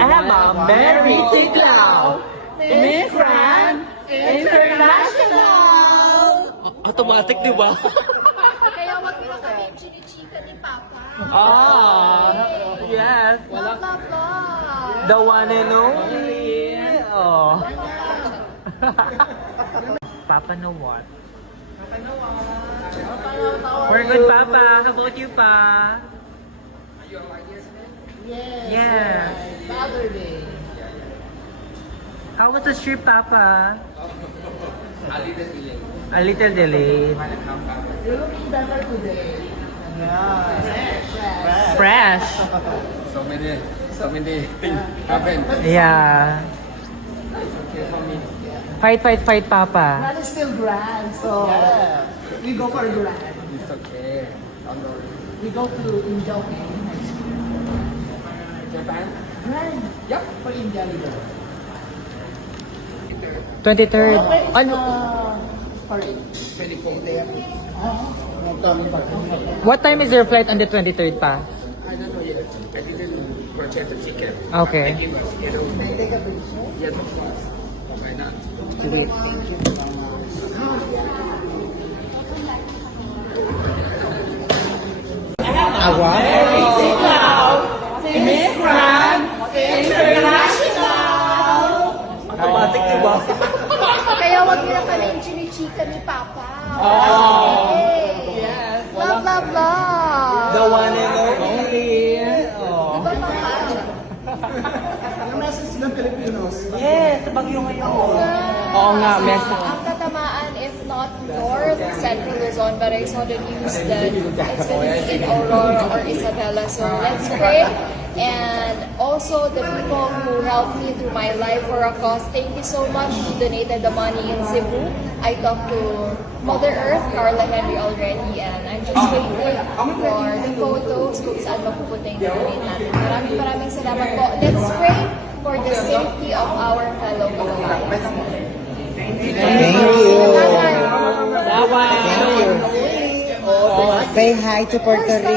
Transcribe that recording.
Emma Mary Tiglao, Miss Grand International! Automatic, di ba? Kaya wag nyo na kami yung chinichika ni Papa. Yes. Love, love, love. The one and only. Oh. Papa know what? We're good, Papa. How about you, Pa? Yes. Yeah. Saturday. How was the trip, Papa? A little delay. A little delayed. You're looking better today. Yeah. Fresh. So many things happen. Yeah. Okay for me. Fight, Papa. That is still grand, so we go for grand. It's okay. Don't worry. We go to India next week. Japan? Grand. Yep. For India, we go. 23rd. Ano? Parade. 24. What time is your flight on the 23rd, Pa? I don't know yet. I didn't purchase the ticket. Okay. I give us, you know. Yes, of course. Why not? Wait. Awa? Miss Grand International! Automatic, di ba? Kaya wag nyo na kami yung chinichika ni Papa. Yes. Love, love, love. The one and only. Oh. Diba, Papa? Ang message ng Filipinos. Yes, bagyo ngayon. Oo nga, message. Ang tatamaan, if not north, central Luzon, but I saw the news that it's going to be in Aurora or Isabela. So let's pray. And also the people who helped me through my life for a cause, thank you so much. You donated the money in Cebu. I talked to Mother Earth, Carla Henry already, and I'm just waiting for the photos kung saan mapupunta yung donate natin. Maraming salamat po. Let's pray for the safety of our fellow kababayan. Thank you. Dawan. Thank you. Say hi to Puerto Rico.